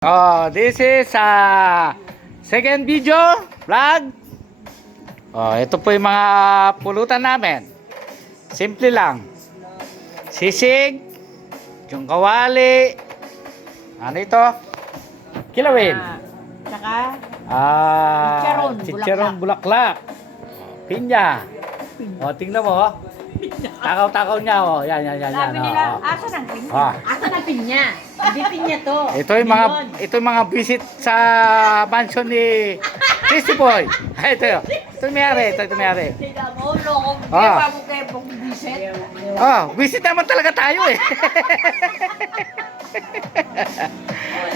Oh, this is second video vlog. Oh, ito po yung mga pulutan namin. Simple lang. Sisig, yung kawali. Ano ito? Kilawin. Saka chicharon bulaklak. Pinya. Oh, tingnan mo. Oh. Takaw-takaw niya. Oh. Yan. sabi nila, Oh. asa ng pinya? Ah. Asa ng pinya? Hindi pinya to. Ito yung mga visit sa mansion ni Christy Boy. Ito yung mayari. Ito yung mayari. Tingnan mo, loko. Ah. Kaya pa mo kayo pong visit. Oh, visit naman talaga tayo eh.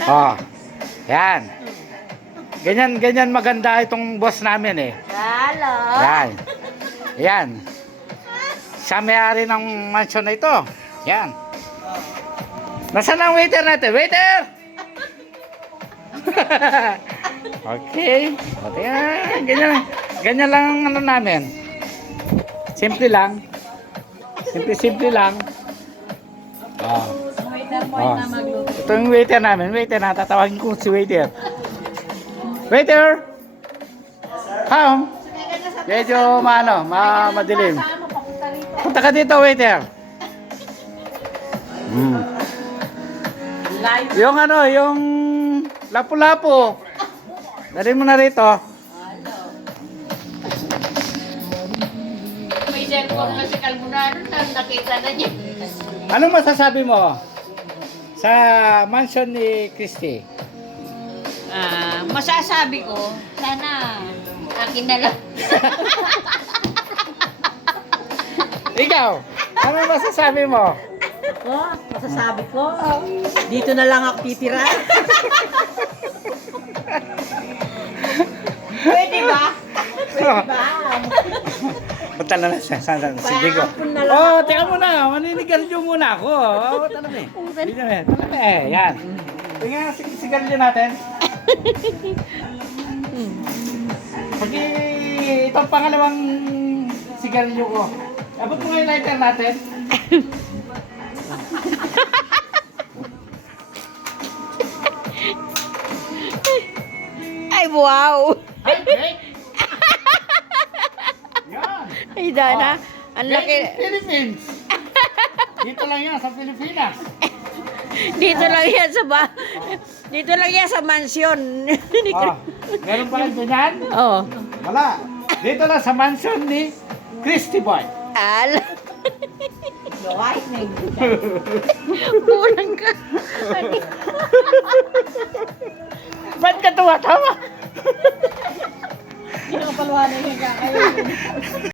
Oh. Yan. Ganyan maganda itong boss namin eh. Hello. Yan. Siya may-ari ng mansion na ito. Yan. Nasaan ang waiter natin? Waiter! Okay. Ganyan lang ang ano namin. Simple lang. Simple lang. Oh. Waiter mo Oh. na magluto. Ito yung waiter namin. Waiter na. Tatawagin ko si waiter. Waiter! Come. Medyo madilim. Saan mo papunta rito? Punta ka dito, waiter. Live. Yung lapu-lapu. Dali mo na rito. May cellphone na si Calmonado, nakita na niya. Anong masasabi mo sa mansion ni Christy? Masasabi ko, sana akin na lang. Ikaw, ano masasabi mo? Ako, masasabi ko, dito na lang ako titira. Pwede ba? Pwede ba? Punta na lang sa Digo. Paampun na lang Oh, ako. teka muna. Maninigarilyo muna ako. Oh, tanong eh. Dito eh. Tanong eh. Yan. Tingnan sigarilyo natin. Pag itong pangalawang sigarilyo ko. Abot mo yung lighter natin. Ay, wow! Ay, great. Yan. Ay, Dana, Oh. ang Made in laki. Philippines. Dito lang yan sa Pilipinas. Dito lang yan sa Dito lang yan sa mansion. Oh, meron pa kayo ganyan? Oh. Wala. Dito lang sa mansion ni Christy Boy. Al. Kulang ka. Ba't ka tuwa-tawa? Hindi ko paluhanan yung kakayo.